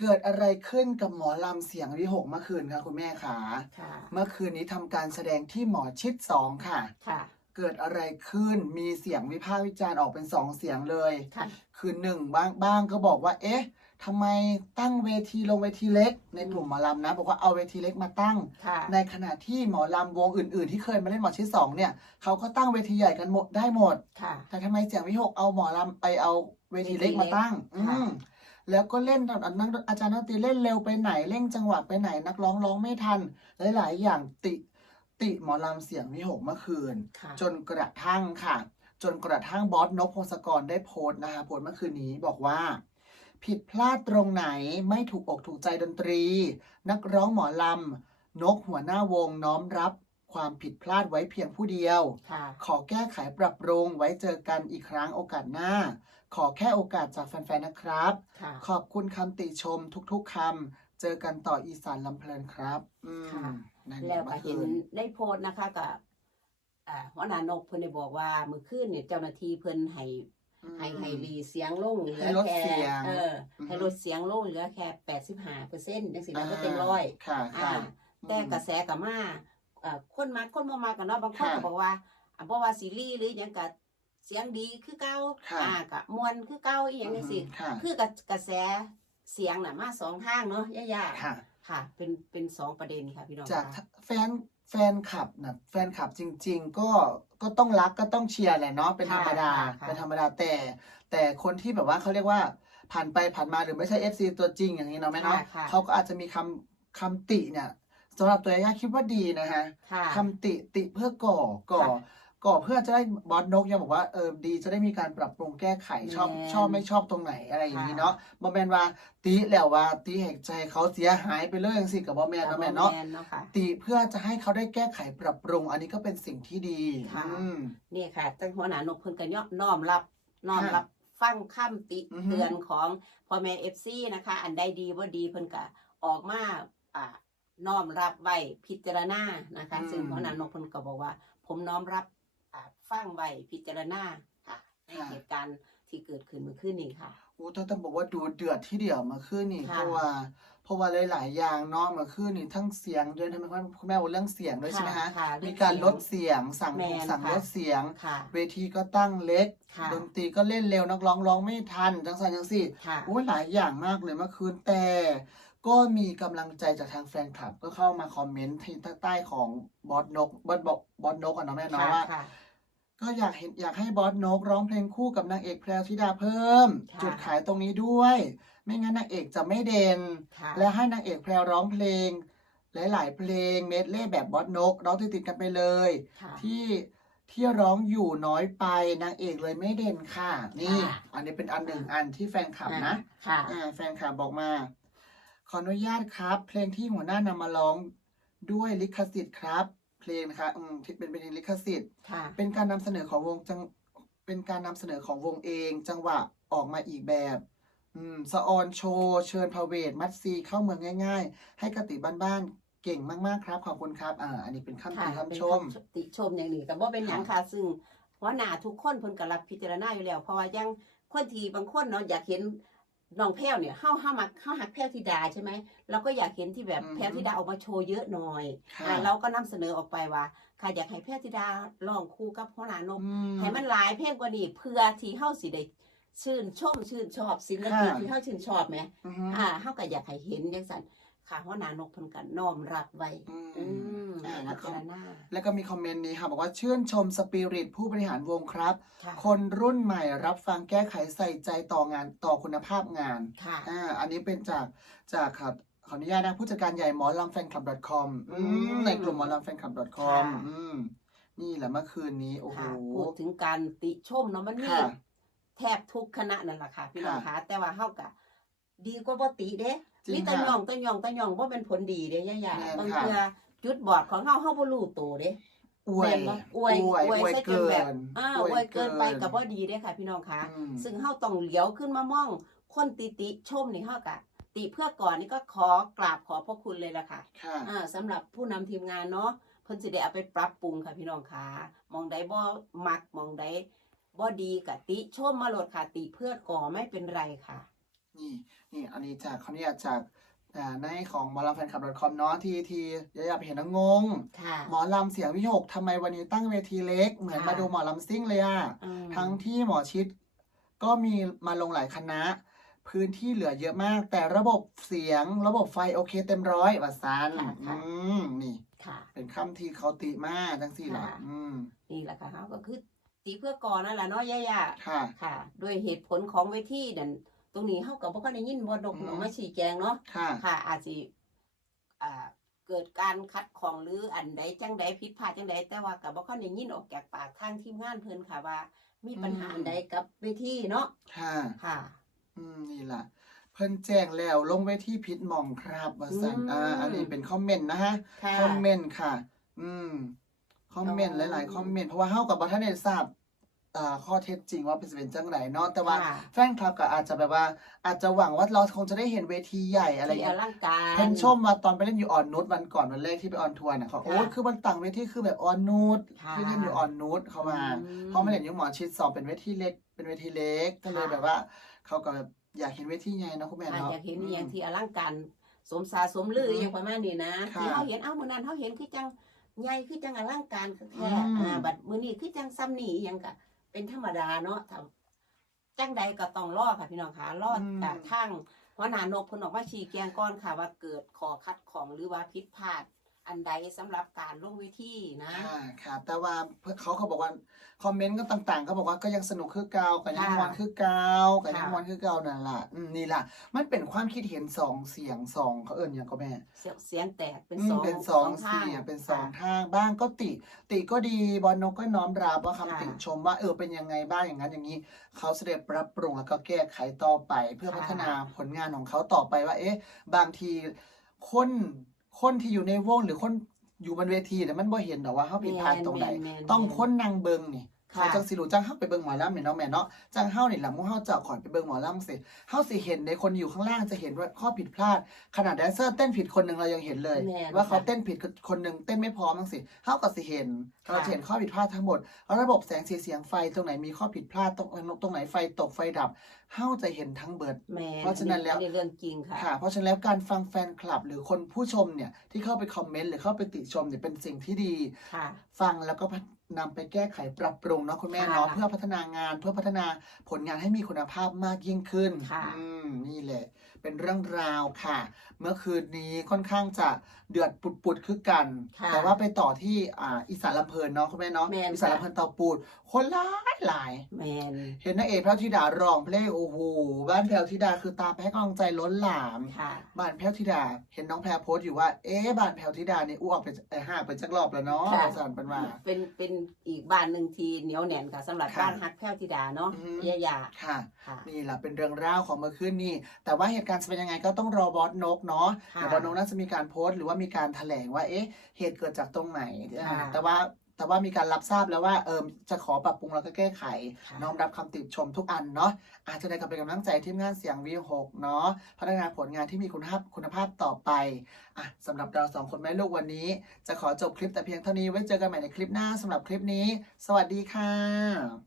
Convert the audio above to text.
เกิดอะไรขึ้นกับหมอลำเสียงวิหกเมื่อคืนคะคุณแม่ขาค่ะ เมื่อคืนนี้ทำการแสดงที่หมอชิดสองค่ะ ค่ะ เกิดอะไรขึ้นมีเสียงวิพากษ์วิจารณ์ออกเป็นสองเสียงเลย ค่ะ คือหนึ่งบ้างบ้างก็บอกว่า เอ๊ะทำไมตั้งเวทีลงเวทีเล็ก ในกลุ่มหมอลำนะบอกว่าเอาเวทีเล็กมาตั้ง ค่ะ ในขณะที่หมอลำวงอื่น ๆ ที่เคยมาเล่นหมอชิดสองเนี่ยเขาก็ตั้งเวทีใหญ่กันหมดได้หมด ค่ะ แต่ทำไมเสียงวิหกเอาหมอลำไปเอาเวทีเล็กมาตั้งเวทีเล็กอืม แล้วก็เล่นตอนนั้นอาจารย์ดนตรีเล่นเร็วไปไหนเร่งจังหวะไปไหนนักร้องร้องไม่ทัน หลาย ๆ อย่างติติหมอลำเสียงวิหกเมื่อคืนค่ะจนกระทั่งค่ะ จนกระทั่งบอสนกพงศกรได้โพสต์นะคะโพสต์เมื่อคืนนี้บอกว่า ผิดพลาดตรงไหนไม่ถูกอกถูกใจดนตรี นักร้องหมอลำนกหัวหน้าวงน้อมรับความผิดพลาดไว้เพียงผู้เดียวค่ะขอแก้ไขปรับปรุงไว้เจอกันอีกครั้งโอกาสหน้า ขอแค่โอกาสจากแฟนๆ นะครับ ค่ะ ขอบคุณคำติชมทุกๆคำเจอกันต่ออีสานลำเพลินครับ อืมค่ะ นั่นแล้วเมื่ก็อเห็คืนนได้โพสต์นะคะกับอ่าหัวหน้านกเพิ่นได้บอกว่ามื้อคืนเนี่ยเจ้าหน้าที่เพิ่นให้ให้ให้รีเสียงลงเหลืให้อลดแค่เสียงเอออือฮึให้ลดเสียงลงเหลือแค่แปดสิบห้าเปอร์เซ็นต์จังสิแล้วก็เต็มร้อย ค่ะอ่าค่ะแต่กระแสกับมาเอ่อคนมาคนบ่มากันเนาะบางคนค่ะ ก็บอกว่าอะบ่ว่าซีรีส์หรือหยังก็ เสียงดีคือเก่าค่ะอ่าก็มวนคือเก่าอีหยังจังซี่ค่ะ คือกระกระแสเสียงน่ะมาสองทางเนาะย่าค่ะ ๆค่ะ เป็นเป็นสองประเด็นค่ะพี่น้องจากค่ะ แฟนแฟนคลับนะแฟนคลับจริง ๆ ก็ก็ต้องรักก็ต้องเชียร์แหละเนาะเป็นธรรมดาค่ะค่ะ เป็นธรรมดาแต่ แต่คนที่แบบว่าเขาเรียกว่าผ่านไปผ่านมาหรือไม่ใช่ FC ตัวจริงอย่างนี้เนาะแม่เนาะค่ะค่ะเขาก็อาจจะมีคำคำติเนี่ยสำหรับตัวย่าคิดว่าดีนะฮะค่ะ คำติติเพื่อก่อก่อค่ะ ก่อเพื่อจะได้บอสนกยังบอกว่าเออดีจะได้มีการปรับปรุงแก้ไขชอบแม่น ชอบไม่ชอบตรงไหนอะไรอย่างนี้ค่ะเนาะบอแมนว่าตีแล้วว่าตีแหกใจเขาเสียหายไปเลยอย่างสิกับบอแมนแต่บอบ่แมนเนาะแม่นเนาะค่ะติเพื่อจะให้เขาได้แก้ไขปรับปรุง อันนี้ก็เป็นสิ่งที่ดีค่ะ อืม นี่ค่ะจังหัวหน้านกเพิ่นก็ยอมน้อมรับน้อมค่ะรับฟังคำติอือฮึ เตือนของพ่อแม่ FC นะคะ อันใดดีบ่ดีเพิ่นก็ออกมาอ่าน้อมรับไว้พิจารณานะคะ ซึ่งหัวหน้านกเพิ่นก็บอกว่า ผมน้อมรับอ่า ฟังไว้พิจารณาค่ะในเหตุการณ์ที่เกิดขึ้นเมื่อคืนนี้ค่ะโอ้ต้องต้องบอกว่าดูเดือดที่เดียวมาขึ้นนี่ค่ะเพราะว่าเพราะว่าหลายๆอย่างเนาะมาขึ้นนี่ทั้งเสียงด้วยทำไมคุณแม่บอกเรื่องเสียงด้วยใช่ไหมฮะค่ะมีการลดเสียงสั่งแมนสั่งค่ะลดเสียงค่ะเวทีก็ตั้งเล็กค่ะดนตรีก็เล่นเร็วนักร้องร้องไม่ทันจังสันจังสี่ค่ะโอ้ยหลายอย่างมากเลยเมื่อคืนแต่ก็มีกำลังใจจากทางแฟนคลับก็เข้ามาคอมเมนต์ที่ใต้ของบอสนกบอสบอกบอสนกอะเนาะแม่เนาะค่ะว่าค่ะ ก็อยากเห็นอยากให้บอสนกร้องเพลงคู่กับนางเอกแพรวธิดาเพิ่ม ค่ะ จุดขายตรงนี้ด้วย ไม่งั้นนางเอกจะไม่เด่น ค่ะ และให้นางเอกแพรวร้องเพลง หลาย ๆ เพลงเมดเล่แบบบอสนกร้องติดๆกันไปเลย ค่ะ ที่ที่ร้องอยู่น้อยไปนางเอกเลยไม่เด่นค่ะ นี่ ค่ะ อันนี้เป็นอันหนึ่งอันที่แฟนคลับนะ ค่ะ อ่าแฟนคลับบอกมา ขออนุญาตครับ เพลงที่หัวหน้านำมาร้องด้วยลิขสิทธิ์ครับ เพลงนะคะอืมที่เป็นเพลงลิขสิทธิ์ ค่ะ เป็นการนำเสนอของวงจังเป็นการนำเสนอของวงเอง จังหวะออกมาอีกแบบ อืมสะออนโชว์เชิญพาเวทมัดซีเข้าเมืองง่าย ๆ ให้กติบ้านๆเก่งมากๆครับขอบคุณครับ อ่า อันนี้เป็นคำติค่ะเป็นคำชมคำติชมอย่างหนึ่งแต่ว่าเป็นอย่างค่ะซึ่งหัวหน้าทุกคนเพิ่นก็รับพิจารณาอยู่แล้ว เพราะว่ายังคนที่บางคนเนาะอยากเห็น น้องแพ้วเนี่ยเฮาเฮามักเฮาหักแพ้วธิดาใช่ไหมเราก็อยากเห็นที่แบบอือฮึแพ้วธิดาออกมาโชว์เยอะหน่อยค่ะ อ่าเราก็นำเสนอออกไปว่าค่ะอยากให้แพ้วธิดาร้องคู่กับหัวหน้านกอืมให้มันหลายเพลงกว่านี้เพื่อที่เฮาสิได้ชื่นชมชื่นชอบศิลปินค่ะ ที่เฮาชื่นชอบไหม อือฮึ อ่าเฮาก็อยากให้เห็นจังซั่น ค่ะหัวหน้านกเพิ่นก็น้อมรับไว้อือืมมอ่าแล้พิวก็จารณา แล้วก็มีคอมเมนต์นี้ค่ะ บอกว่าชื่นชมสปิริตผู้บริหารวงครับ ค่ะ คนรุ่นใหม่รับฟังแก้ไขใส่ใจต่องานต่อคุณภาพงานค่ะ อ่าอันนี้เป็นจากจากครับขออนุญาตนะผู้จัดการใหญ่หมอลำแฟนคลับ .com อืมในกลุ่มหมอลำแฟนคลับ .com ค่ะ อืมนี่แหละเมื่อคืนนี้โอ้โห ค่ะพูดถึงการติชมเนาะมันมีค่ะแทบทุกคณะนั่นแหละค่ะพี่น้องค่ะ คะแต่ว่าเฮากะดีกว่าบ่ติเด้ จริงมีแต่ค่ะย่องแต่ย่องแต่ย่องบ่เป็นผลดีเด้ย่าแม่นๆบางค่ะ เทื่อจุดบอดของเฮาเฮาบ่รู้ตัวเด้ อวยแม่นบ่อวยอวยซะจนแบบนอ่าอวยเกินไปก็บ่ดีเด้ค่ะ พี่น้องคะอืมซึ่งเฮาต้องเหลียวขึ้นมามอง คนติติชมนี่เฮากะ ติเพื่อก่อนนี่ก็ขอกราบขอบพระคุณเลยล่ะค่ะ ค่ะอ่าสำหรับผู้นำทีมงานเนาะเพิ่นสิได้เอาไปปรับปรุงค่ะพี่น้องค่ะมองใดบ่มักมองใดบ่ดีกะติชมมาโหลดค่ะติเพื่อก่อไม่เป็นไรค่ะ นี่นี่อันนี้จากเขาเนี่ยจากอ่าในของหมอลำแฟนคลับ .com เนาะที่ที่อยากไปเห็นแล้วงงค่ะหมอลำเสียงวิหกทำไมวันนี้ตั้งเวทีเล็ก เหมือนค่ะมาดูหมอลำซิ่งเลยอะอืมทั้งที่หมอชิดก็มีมาลงหลายคณะ พื้นที่เหลือเยอะมาก แต่ระบบเสียงระบบไฟโอเคเต็มร้อยว่าซันค่ะค่ะอืมนี่ค่ะเป็นคำที่เขาติมากจังสี่ละค่ะอืมนี่แหละค่ะเขาก็คือตีเพื่อก่อนนั่นแหละเนาะย่าย่าค่ะ ค่ะ ด้วยเหตุผลของเวทีนั่น ตรงนี้เฮาก็บ่ก็ได้ยินบ่ดกอืมออกมาชี้แจงเนาะค่ะ ค่ะอาจสิอ่าเกิดการคัดของหรืออันใดจังใดผิดพลาดจังใดแต่ว่าก็บ่ค่อยได้ยินออกจากปากทางทีมงานเพิ่นค่ะว่า มีปัญหาอืมอันใดกับเวทีเนาะค่ะ ค่ะ อืมนี่ล่ะ เพิ่นแจ้งแล้วลงเวทีพิษหมองครับว่าซันอืมอ่า อันนี้เป็นคอมเมนต์นะฮะ ค่ะ คอมเมนต์ค่ะ อืม คอมเมนต์อ๋อหลายๆ คอมเมนต์ เพราะว่าเฮากับบ่ทันได้ทราบ อ่าข้อเท็จจริงว่าเป็นสิเป็นจังไดเนาะแต่ว่าค่ะแฟนคลับก็อาจจะแบบว่า อาจจะหวังว่าเราคงจะได้เห็นเวทีใหญ่อะไรอที่ย่างอเงี้ยลังการเพิ่นชมว่าตอนไปเล่นอยู่ออนนูตวันก่อนวันแรกที่ไปออนทัวร์น่ะเขาโอ้ค่ะคือมันต่างเวทีคือแบบออนนูตค่ะที่เล่นอยู่ออนนูตเขามา อืมพอมาเล่นอยู่หมอชิดสองเป็นเวทีเล็ก เป็นเวทีเล็กก็เลยค่ะ แบบว่าเขาก็แบบอยากเห็นเวทีใหญ่เนาะคุณแม่ค่ะเนาะอยากเห็นอหย่างที่อลังการสมสาสมลืออหย่างประมาณนี้นะค่ะที่เฮาเห็นเอ้ามื้อนั้นเฮาเห็นคือจังใหญ่คือจังอลังการคือแท้อืม อ่าบัดมื้อนี้คือจังซ้ำนี่อหยังก็ เป็นธรรมดาเนาะถ้าจังใดก็ต้องรอค่ะพี่น้องค่ะรอดจากทางหัวหน้านกเพิ่นออกมาชี้แจงก่อนค่ะว่าเกิดขอคัดของหรือว่าผิดพลาด อันใดสำหรับการลงเวทีนะค่ะค่ะแต่ว่าเพื่อเขาเขาบอกว่าคอมเมนต์ก็ต่างๆเขาบอกว่าก็ยังสนุกคือเก่าก็ยังค่ะมวนคือเก่าก็ยังค่ะมวนคือเก่านั่นล่ะอืมนี่ล่ะมันเป็นความคิดเห็นสองเสียงสองเขาเอิ้นอย่างก็แม่เสียงเสียงแตกเป็นอืมสองเป็นสองทางเสียงเป็นสองค่ะทางบ้างก็ติ ติก็ดีบอลนกก็น้อมรับว่าคำค่ะติชมว่าเออเป็นยังไงบ้างอย่างนั้นอย่างนี้เขาเสด็จปรับปรุงแล้วก็แก้ไขต่อไป เพื่อค่ะพัฒนาผลงานของเขาต่อไปว่า เอ๊ะ บางทีคน คนที่อยู่ในวงหรือคนอยู่บนเวทีเนี่ยมันบ่เห็นหรอกว่าเขาผิดพลาดตรงไหน แม่นแม่นต้องแม่นค้นนางเบิงนี่ค่ะ เขาจังสิรู้จังเฮาไปเบิงหมอลำเนี่ยเนาะแม่เนาะจังเฮานี่หลังหมู่เฮาเจาะขอนไปเบิงหมอลำสิเฮาสิเห็นในคนอยู่ข้างล่างจะเห็นว่าข้อผิดพลาด ขนาดแดนเซอร์เต้นผิดคนหนึ่งเรายังเห็นเลย แม่นว่าเขาค่ะเต้นผิดคนหนึ่งเต้นไม่พร้อมจังสิเฮาก็สิเห็นค่ะ เราจะเห็นข้อผิดพลาดทั้งหมดแล้วระบบแสงสีเสียงไฟตรงไหนมีข้อผิดพลาดตรงตรงไหนไฟตกไฟดับเฮาจะเห็นทั้งเบิดแม่เพราะฉะนั้นแล้ว อัเรื่องจริงค่ะ ค่ะ เพราะฉะนั้นแล้วการฟังแฟนคลับ หรือคนผู้ชมเนี่ยที่เข้าไปคอมเมนต์หรือเข้าไปติชมเนี่ยเป็นสิ่งที่ดี ค่ะ ฟังแล้วก็พัฒนำไปแก้ไขปรับปรุงเนาะคุณแม่เนาะค่ะเพื่อพัฒนางานเพื่อพัฒนาผลงานให้มีคุณภาพมากยิ่งขึ้นค่ะ อืมนี่แหละ เป็นเรื่องราวค่ะ เมื่อคืนนี้ค่อนข้างจะเดือดปุดๆคือกัน ค่ะแต่ว่าไปต่อที่อ่าอีสานลำเพลินเนาะคุณแม่เนาะแม่นอีสานค่ะลำเพลินเตาปูดคนหลายหลาย แมนเห็นนางเอกแพรวธิดาร้องเพลงโอ้โหบ้านแพรวธิดาคือตาไปให้กำลังใจล้นหลาม ค่ะ บ้านแพรวธิดา เห็นน้องแพรโพสต์อยู่ว่า เอ๊ะบ้านแพรวธิดานี่อ้วกไปไอ้ห้าไปจักรอบแล้วเนาะค่ะสารเป็นว่า เป็นเป็นอีกบ้านหนึ่งที่เหนียวแน่นค่ะสำหรับค่ะบ้านฮักแพ้วธิดาเนาะอือฮึ ยายาค่ะ ค่ะ นี่แหละเป็นเรื่องราวของเมื่อคืนนี้ แต่ว่าเหตุการณ์จะเป็นยังไงก็ต้องรอบอสนกเนาะค่ะเดี๋ยวบอสนกน่าจะมีการโพสต์หรือว่ามีการแถลงว่าเอ๊ะเหตุเกิดจากตรงไหนอ่าค่ะแต่ว่าแต่ว่ามีการรับทราบแล้วว่าเออจะขอปรับปรุงแล้วก็แก้ไขค่ะน้อมรับคำติชมทุกอันเนาะอาจจะได้กับเป็นกำลังใจทีมงานเสียงวีหกเนาะพัฒนาผลงานที่มีคุณภาพคุณภาพต่อไปอะสำหรับเราสองคนแม่ลูกวันนี้ จะขอจบคลิปแต่เพียงเท่านี้ไว้เจอกันใหม่ในคลิปหน้าสำหรับคลิปนี้ สวัสดีค่ะ